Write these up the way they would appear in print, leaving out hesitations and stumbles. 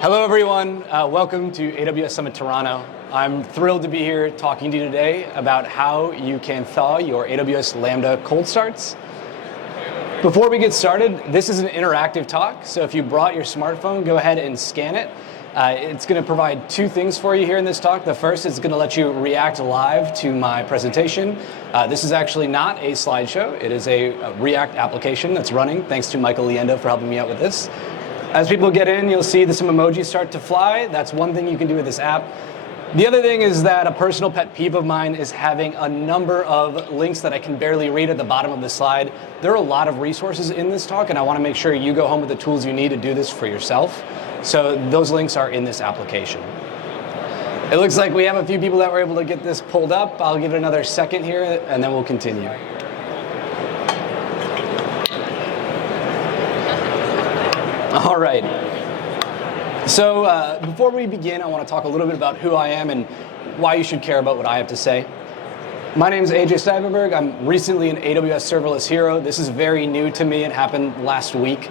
Hello, everyone. Welcome to AWS Summit Toronto. I'm thrilled to be here talking to you today about how you can thaw your AWS Lambda cold starts. Before we get started, this is an interactive talk, so if you brought your smartphone, go ahead and scan it. It's going to provide two things for you here in this talk. The first is going to let you react live to my presentation. This is actually not a slideshow. It is a React application that's running. Thanks to Michael Liendo for helping me out with this. As people get in, you'll see that some emojis start to fly. That's one thing you can do with this app. The other thing is that a personal pet peeve of mine is having a number of links that I can barely read at the bottom of the slide. There are a lot of resources in this talk, and I want to make sure you go home with the tools you need to do this for yourself. So those links are in this application. It looks like we have a few people that were able to get this pulled up. I'll give it another second here, and then we'll continue. All right. So before we begin, I want to talk a little bit about who I am and why you should care about what I have to say. My name is AJ Steibenberg. I'm recently an AWS Serverless hero. This is very new to me. It happened last week.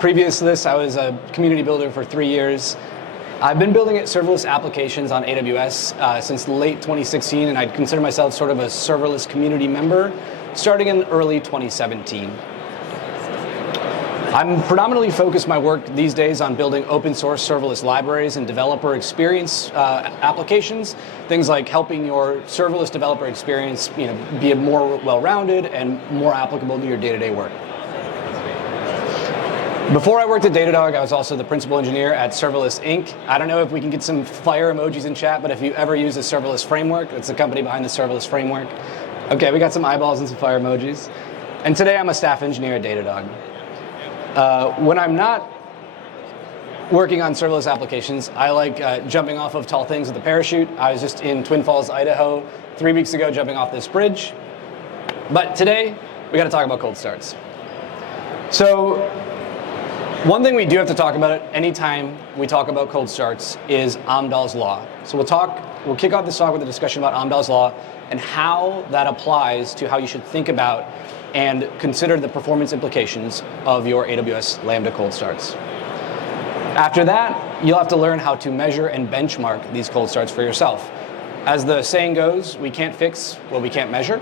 Previous to this, I was a community builder for 3 years. I've been building serverless applications on AWS since late 2016, and I'd consider myself sort of a serverless community member starting in early 2017. I'm predominantly focused my work these days on building open source serverless libraries and developer experience applications, things like helping your serverless developer experience be more well-rounded and more applicable to your day-to-day work. Before I worked at Datadog, I was also the principal engineer at Serverless Inc. I don't know if we can get some fire emojis in chat, but if you ever use the Serverless framework, it's the company behind the Serverless framework. Okay, we got some eyeballs and some fire emojis. And today I'm a staff engineer at Datadog. When I'm not working on serverless applications, I like jumping off of tall things with a parachute. I was just in Twin Falls, Idaho 3 weeks ago jumping off this bridge. But today, we got to talk about cold starts. So one thing we do have to talk about anytime we talk about cold starts is Amdahl's law. So we'll kick off this talk with a discussion about Amdahl's law and how that applies to how you should think about and consider the performance implications of your AWS Lambda cold starts. After that, you'll have to learn how to measure and benchmark these cold starts for yourself. As the saying goes, we can't fix what we can't measure.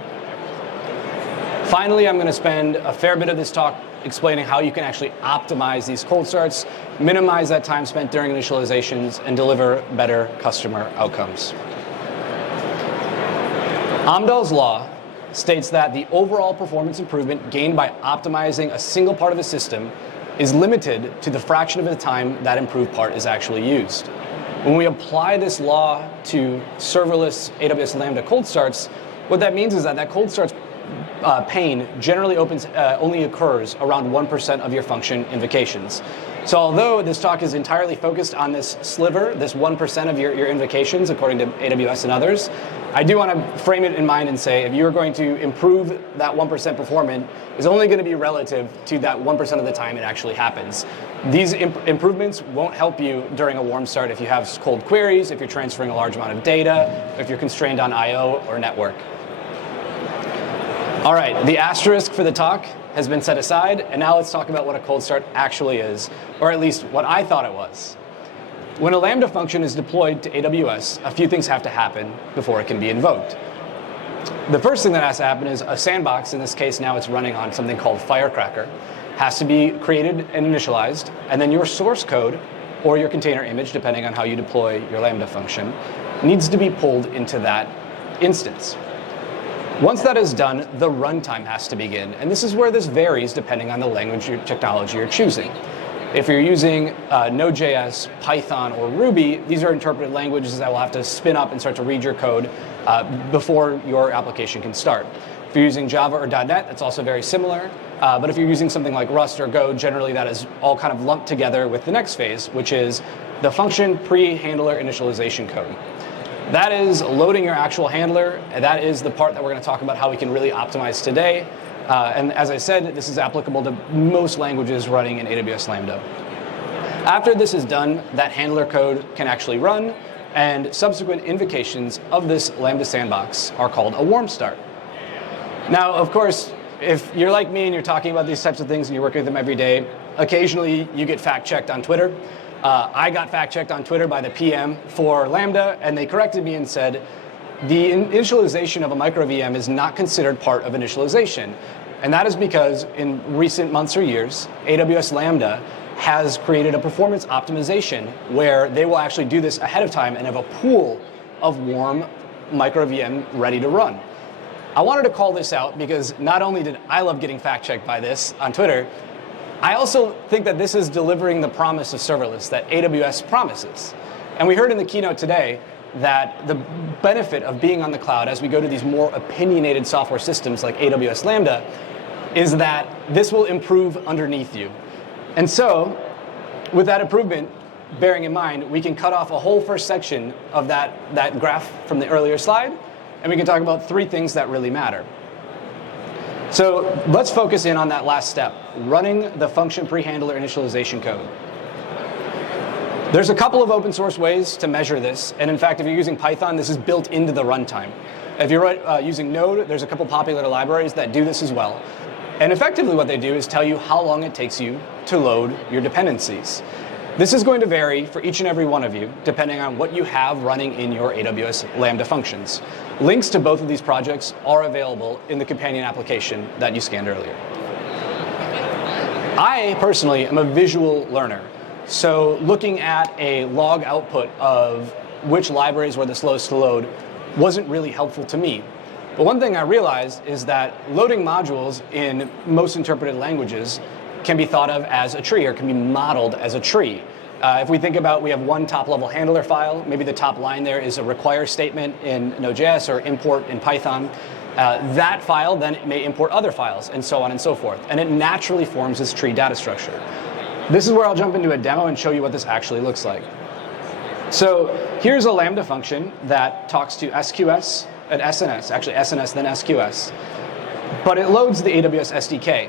Finally, I'm going to spend a fair bit of this talk explaining how you can actually optimize these cold starts, minimize that time spent during initializations, and deliver better customer outcomes. Amdahl's law states that the overall performance improvement gained by optimizing a single part of a system is limited to the fraction of the time that improved part is actually used. When we apply this law to serverless AWS Lambda cold starts, what that means is that cold starts pane generally only occurs around 1% of your function invocations. So although this talk is entirely focused on this sliver, this 1% of your invocations, according to AWS and others, I do want to frame it in mind and say if you're going to improve that 1% performance, it's only going to be relative to that 1% of the time it actually happens. These improvements won't help you during a warm start if you have cold queries, if you're transferring a large amount of data, if you're constrained on I/O or network. All right, the asterisk for the talk has been set aside, and now let's talk about what a cold start actually is, or at least what I thought it was. When a Lambda function is deployed to AWS, a few things have to happen before it can be invoked. The first thing that has to happen is a sandbox, in this case now it's running on something called Firecracker, has to be created and initialized, and then your source code, or your container image, depending on how you deploy your Lambda function, needs to be pulled into that instance. Once that is done, the runtime has to begin, and this is where this varies depending on the language or technology you're choosing. If you're using Node.js, Python, or Ruby, these are interpreted languages that will have to spin up and start to read your code before your application can start. If you're using Java or .NET, it's also very similar. But if you're using something like Rust or Go, generally that is all kind of lumped together with the next phase, which is the function pre-handler initialization code. That is loading your actual handler, and that is the part that we're going to talk about how we can really optimize today. And as I said, this is applicable to most languages running in AWS Lambda. After this is done, that handler code can actually run, and subsequent invocations of this Lambda sandbox are called a warm start. Now, of course, if you're like me and you're talking about these types of things and you're working with them every day, occasionally you get fact-checked on Twitter. I got fact-checked on Twitter by the PM for Lambda, and they corrected me and said, the initialization of a micro VM is not considered part of initialization. And that is because in recent months or years, AWS Lambda has created a performance optimization where they will actually do this ahead of time and have a pool of warm micro VM ready to run. I wanted to call this out because not only did I love getting fact-checked by this on Twitter, I also think that this is delivering the promise of serverless that AWS promises. And we heard in the keynote today that the benefit of being on the cloud as we go to these more opinionated software systems like AWS Lambda is that this will improve underneath you. And so, with that improvement, bearing in mind, we can cut off a whole first section of that graph from the earlier slide, and we can talk about 3 things that really matter. So let's focus in on that last step, running the function pre-handler initialization code. There's a couple of open source ways to measure this, and in fact, if you're using Python, this is built into the runtime. If you're using Node, there's a couple popular libraries that do this as well. And effectively what they do is tell you how long it takes you to load your dependencies. This is going to vary for each and every one of you, depending on what you have running in your AWS Lambda functions. Links to both of these projects are available in the companion application that you scanned earlier. I personally am a visual learner. So looking at a log output of which libraries were the slowest to load wasn't really helpful to me. But one thing I realized is that loading modules in most interpreted languages can be thought of as a tree or can be modeled as a tree. If we think about, we have one top-level handler file. Maybe the top line there is a require statement in Node.js or import in Python. That file then may import other files and so on and so forth. And it naturally forms this tree data structure. This is where I'll jump into a demo and show you what this actually looks like. So here's a Lambda function that talks to SQS and SNS, actually SNS then SQS. But it loads the AWS SDK.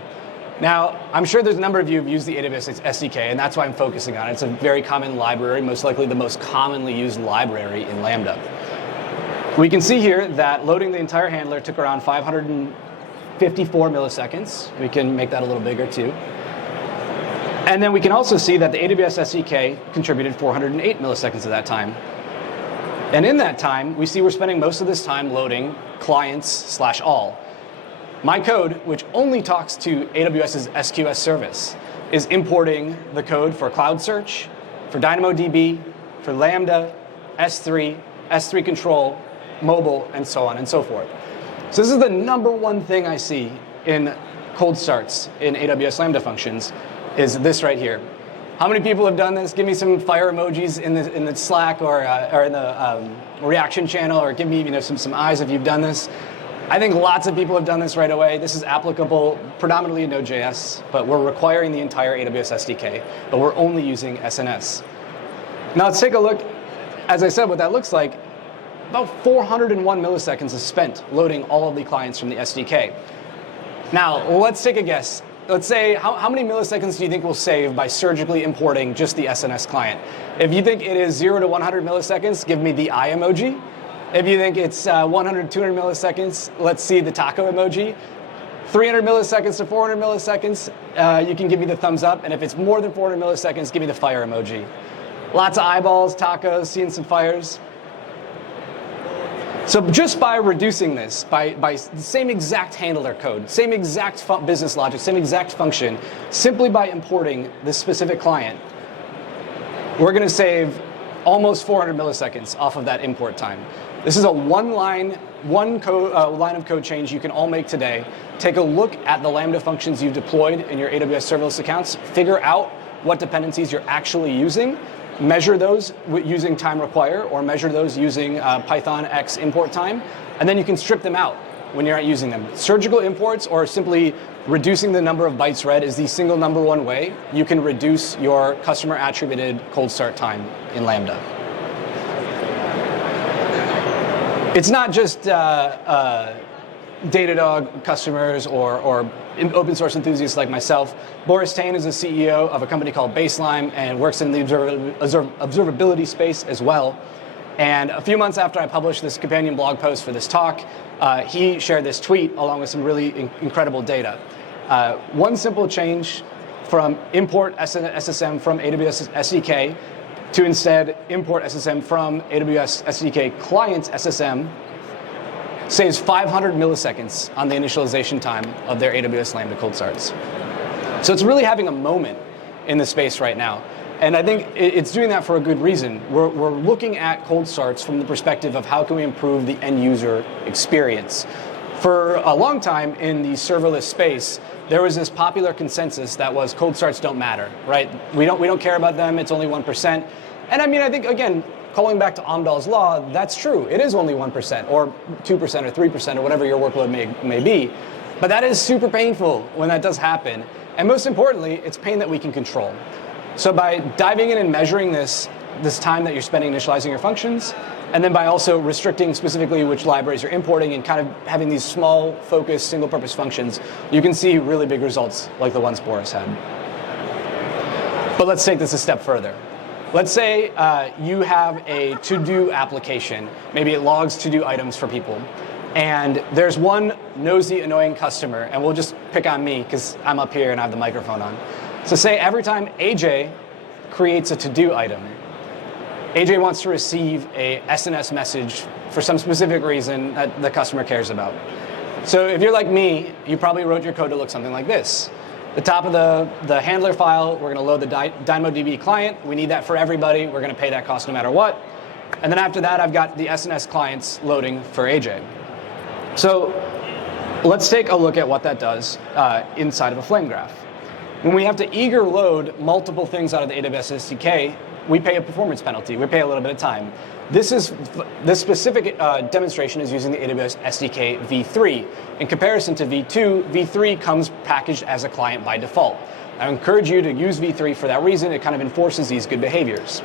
Now, I'm sure there's a number of you who've used the AWS SDK, and that's why I'm focusing on it. It's a very common library, most likely the most commonly used library in Lambda. We can see here that loading the entire handler took around 554 milliseconds. We can make that a little bigger too. And then we can also see that the AWS SDK contributed 408 milliseconds of that time. And in that time, we see we're spending most of this time loading clients/all. My code, which only talks to AWS's SQS service, is importing the code for Cloud Search, for DynamoDB, for Lambda, S3, S3 Control, mobile, and so on and so forth. So this is the #1 thing I see in cold starts in AWS Lambda functions, is this right here. How many people have done this? Give me some fire emojis in the Slack or in the reaction channel, or give me some eyes if you've done this. I think lots of people have done this right away. This is applicable predominantly in Node.js, but we're requiring the entire AWS SDK, but we're only using SNS. Now let's take a look, as I said, what that looks like. About 401 milliseconds is spent loading all of the clients from the SDK. Now, let's take a guess. Let's say, how many milliseconds do you think we'll save by surgically importing just the SNS client? If you think it is 0 to 100 milliseconds, give me the eye emoji. If you think it's 100, 200 milliseconds, let's see the taco emoji. 300 milliseconds to 400 milliseconds, you can give me the thumbs up. And if it's more than 400 milliseconds, give me the fire emoji. Lots of eyeballs, tacos, seeing some fires. So just by reducing this, by the same exact handler code, same exact business logic, same exact function, simply by importing this specific client, we're going to save almost 400 milliseconds off of that import time. This is a one line of code change you can all make today. Take a look at the Lambda functions you've deployed in your AWS serverless accounts. Figure out what dependencies you're actually using. Measure those using time require, or measure those using Python X import time, and then you can strip them out when you're not using them. Surgical imports, or simply reducing the number of bytes read, is the single #1 way you can reduce your customer attributed cold start time in Lambda. It's not just Datadog customers or open source enthusiasts like myself. Boris Tain is the CEO of a company called Baseline and works in the observability space as well. And a few months after I published this companion blog post for this talk, he shared this tweet along with some really incredible data. One simple change from import SSM from AWS SDK to instead import SSM from AWS SDK client SSM saves 500 milliseconds on the initialization time of their AWS Lambda cold starts. So it's really having a moment in the space right now. And I think it's doing that for a good reason. We're looking at cold starts from the perspective of how can we improve the end user experience. For a long time in the serverless space, there was this popular consensus that was cold starts don't matter, right? We don't care about them, it's only 1%. And I mean, I think, again, calling back to Amdahl's law, that's true. It is only 1% or 2% or 3% or whatever your workload may be. But that is super painful when that does happen. And most importantly, it's pain that we can control. So by diving in and measuring this time that you're spending initializing your functions, and then by also restricting specifically which libraries you're importing and kind of having these small, focused, single-purpose functions, you can see really big results like the ones Boris had. But let's take this a step further. Let's say you have a to-do application. Maybe it logs to-do items for people. And there's one nosy, annoying customer, and we'll just pick on me because I'm up here and I have the microphone on. So say every time AJ creates a to-do item, AJ wants to receive a SNS message for some specific reason that the customer cares about. So if you're like me, you probably wrote your code to look something like this. The top of the handler file, we're going to load the DynamoDB client. We need that for everybody. We're going to pay that cost no matter what. And then after that, I've got the SNS clients loading for AJ. So let's take a look at what that does inside of a flame graph. When we have to eager load multiple things out of the AWS SDK, we pay a performance penalty. We pay a little bit of time. This specific demonstration is using the AWS SDK v3. In comparison to v2, v3 comes packaged as a client by default. I encourage you to use v3 for that reason. It kind of enforces these good behaviors.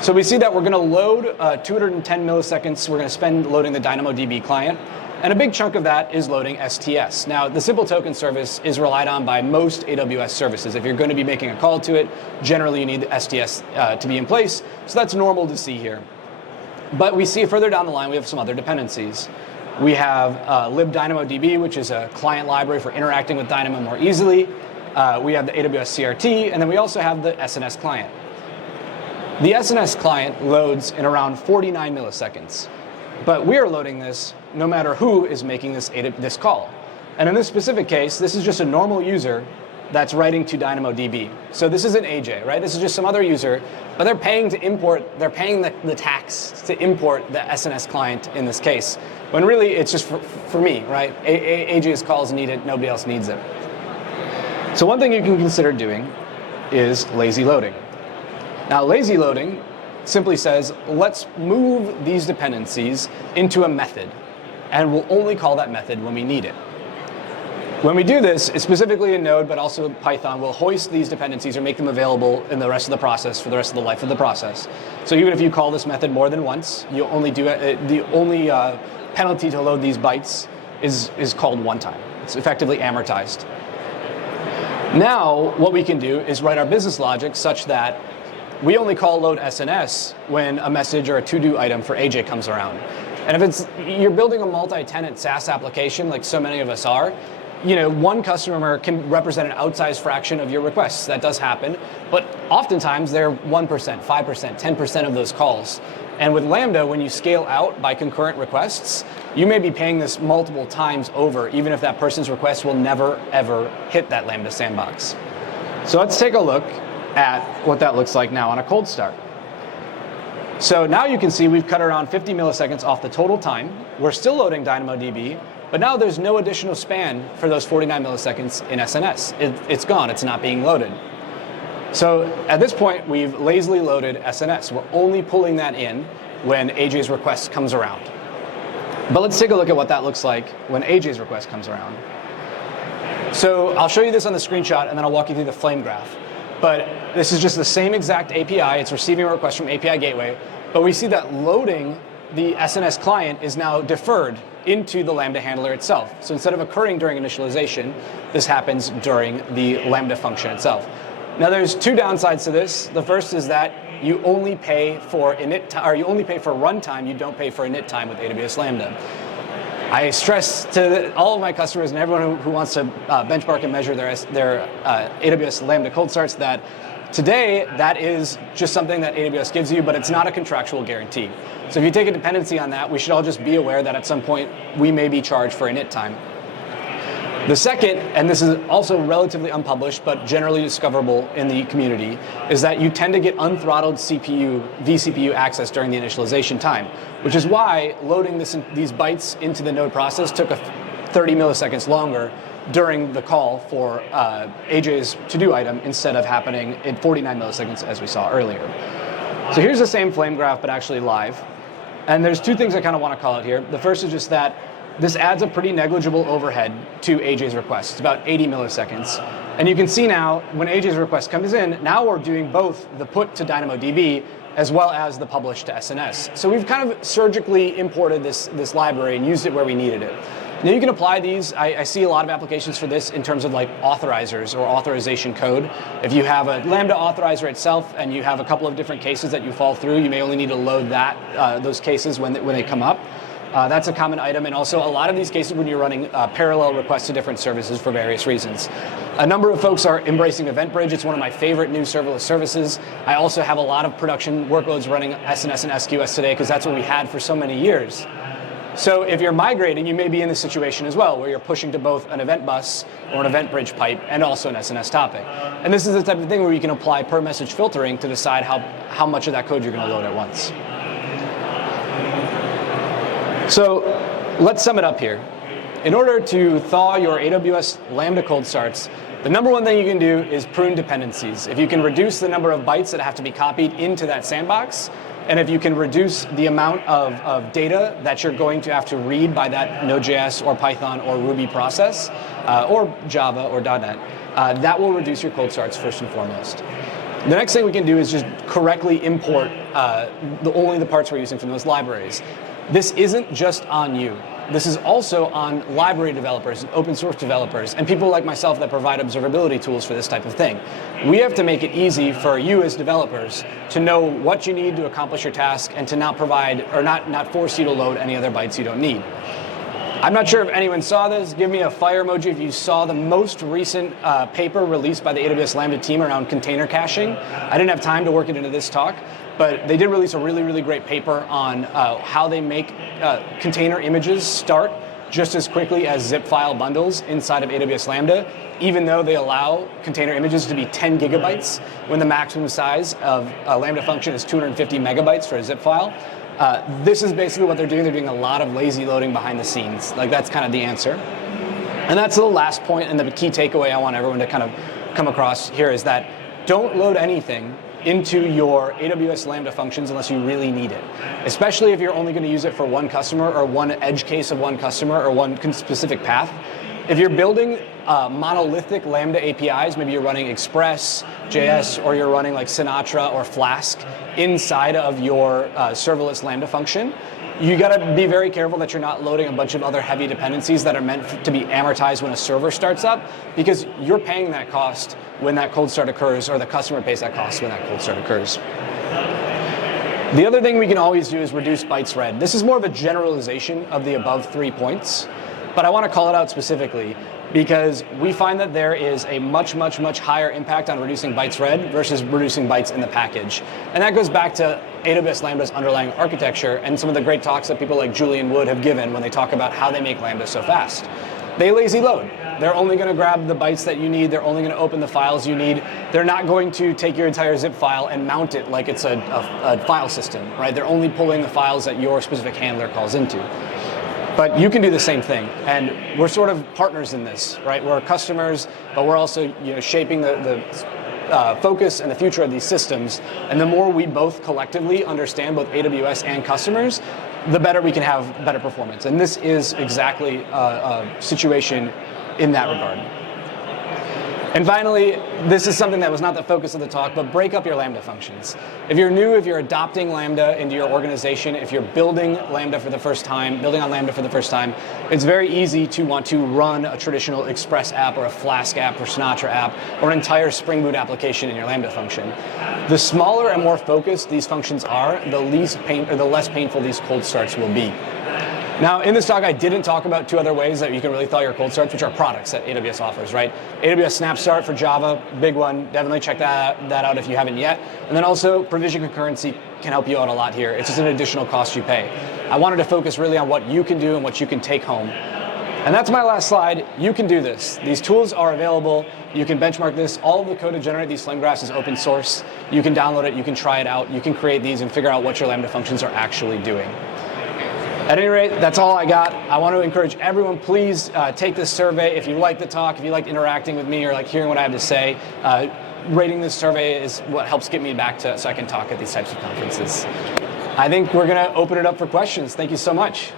So we see that we're going to load 210 milliseconds. We're going to spend loading the DynamoDB client. And a big chunk of that is loading STS. Now, the simple token service is relied on by most AWS services. If you're going to be making a call to it, generally you need the STS to be in place. So that's normal to see here. But we see further down the line, we have some other dependencies. We have libdynamodb, which is a client library for interacting with Dynamo more easily. We have the AWS CRT, and then we also have the SNS client. The SNS client loads in around 49 milliseconds. But we are loading this no matter who is making this call. And in this specific case, this is just a normal user that's writing to DynamoDB. So this isn't AJ, right? This is just some other user, but they're paying to import, they're paying the tax to import the SNS client in this case, when really it's just for me, right? AJ's calls need it, nobody else needs it. So one thing you can consider doing is lazy loading. Now, lazy loading simply says, let's move these dependencies into a method, and we'll only call that method when we need it. When we do this, specifically in Node, but also in Python, we'll hoist these dependencies or make them available in the rest of the process for the rest of the life of the process. So even if you call this method more than once, you only do it, the only penalty to load these bytes is called one time. It's effectively amortized. Now, what we can do is write our business logic such that we only call load SNS when a message or a to-do item for AJ comes around. And if you're building a multi-tenant SaaS application like so many of us are, one customer can represent an outsized fraction of your requests. That does happen, but oftentimes they're 1%, 5%, 10% of those calls. And with Lambda, when you scale out by concurrent requests, you may be paying this multiple times over, even if that person's request will never, ever hit that Lambda sandbox. So let's take a look at what that looks like now on a cold start. So now you can see we've cut around 50 milliseconds off the total time. We're still loading DynamoDB, but now there's no additional span for those 49 milliseconds in SNS. It's gone, it's not being loaded. So at this point, we've lazily loaded SNS. We're only pulling that in when AJ's request comes around. But let's take a look at what that looks like when AJ's request comes around. So I'll show you this on the screenshot, and then I'll walk you through the flame graph. But this is just the same exact API. It's receiving a request from API Gateway. But we see that loading the SNS client is now deferred into the Lambda handler itself. So instead of occurring during initialization, this happens during the Lambda function itself. Now there's two downsides to this. The first is that you only pay for runtime, you don't pay for init time with AWS Lambda. I stress to all of my customers and everyone who wants to benchmark and measure their AWS Lambda cold starts that today that is just something that AWS gives you, but it's not a contractual guarantee. So if you take a dependency on that, we should all just be aware that at some point we may be charged for init time. The second, and this is also relatively unpublished but generally discoverable in the community, is that you tend to get unthrottled vCPU access during the initialization time, which is why loading these bytes into the node process took 30 milliseconds longer during the call for AJ's to-do item instead of happening in 49 milliseconds as we saw earlier. So here's the same flame graph but actually live. And there's two things I kind of want to call out here. The first is just that this adds a pretty negligible overhead to AJ's request. It's about 80 milliseconds. And you can see now, when AJ's request comes in, now we're doing both the put to DynamoDB as well as the publish to SNS. So we've kind of surgically imported this library and used it where we needed it. Now you can apply these. I see a lot of applications for this in terms of like authorizers or authorization code. If you have a Lambda authorizer itself and you have a couple of different cases that you fall through, you may only need to load those cases when they come up. That's a common item, and also a lot of these cases when you're running parallel requests to different services for various reasons. A number of folks are embracing EventBridge. It's one of my favorite new serverless services. I also have a lot of production workloads running SNS and SQS today because that's what we had for so many years. So if you're migrating, you may be in this situation as well, where you're pushing to both an event bus or an EventBridge pipe and also an SNS topic. And this is the type of thing where you can apply per message filtering to decide how much of that code you're going to load at once. So let's sum it up here. In order to thaw your AWS Lambda cold starts, the number one thing you can do is prune dependencies. If you can reduce the number of bytes that have to be copied into that sandbox, and if you can reduce the amount of data that you're going to have to read by that Node.js or Python or Ruby process, or Java or .NET, that will reduce your cold starts first and foremost. The next thing we can do is just correctly import only the parts we're using from those libraries. This isn't just on you. This is also on library developers and open source developers and people like myself that provide observability tools for this type of thing. We have to make it easy for you as developers to know what you need to accomplish your task and to not provide or not force you to load any other bytes you don't need. I'm not sure if anyone saw this. Give me a fire emoji if you saw the most recent paper released by the AWS Lambda team around container caching. I didn't have time to work it into this talk, but they did release a really, really great paper on how they make container images start just as quickly as zip file bundles inside of AWS Lambda, even though they allow container images to be 10 gigabytes when the maximum size of a Lambda function is 250 megabytes for a zip file. This is basically what they're doing. They're doing a lot of lazy loading behind the scenes. Like, that's kind of the answer. And that's the last point and the key takeaway I want everyone to kind of come across here is that don't load anything into your AWS Lambda functions unless you really need it, especially if you're only going to use it for one customer or one edge case of one customer or one specific path. If you're building monolithic Lambda APIs, maybe you're running Express.js or you're running like Sinatra or Flask inside of your serverless Lambda function, you got to be very careful that you're not loading a bunch of other heavy dependencies that are meant to be amortized when a server starts up, because you're paying that cost when that cold start occurs, or the customer pays that cost when that cold start occurs. The other thing we can always do is reduce bytes read. This is more of a generalization of the above 3 points, but I want to call it out specifically because we find that there is a much, much, much higher impact on reducing bytes read versus reducing bytes in the package. And that goes back to AWS Lambda's underlying architecture and some of the great talks that people like Julian Wood have given when they talk about how they make Lambda so fast. They lazy load. They're only going to grab the bytes that you need. They're only going to open the files you need. They're not going to take your entire zip file and mount it like it's a file system, right? They're only pulling the files that your specific handler calls into. But you can do the same thing, and we're sort of partners in this, right? We're customers, but we're also shaping the focus and the future of these systems. And the more we both collectively understand both AWS and customers, the better we can have better performance. And this is exactly a situation in that regard. And finally, this is something that was not the focus of the talk, but break up your Lambda functions. If you're new, if you're adopting Lambda into your organization, if you're building Lambda for the first time, building on Lambda for the first time, it's very easy to want to run a traditional Express app or a Flask app or Sinatra app or an entire Spring Boot application in your Lambda function. The smaller and more focused these functions are, the less painful these cold starts will be. Now, in this talk, I didn't talk about two other ways that you can really thaw your cold starts, which are products that AWS offers, right? AWS Snap Start for Java, big one. Definitely check that out if you haven't yet. And then also, provision concurrency can help you out a lot here. It's just an additional cost you pay. I wanted to focus really on what you can do and what you can take home. And that's my last slide. You can do this. These tools are available. You can benchmark this. All of the code to generate these Sling graphs is open source. You can download it. You can try it out. You can create these and figure out what your Lambda functions are actually doing. At any rate, that's all I got. I want to encourage everyone, please take this survey. If you like the talk, if you like interacting with me or like hearing what I have to say, rating this survey is what helps get me back to so I can talk at these types of conferences. I think we're going to open it up for questions. Thank you so much.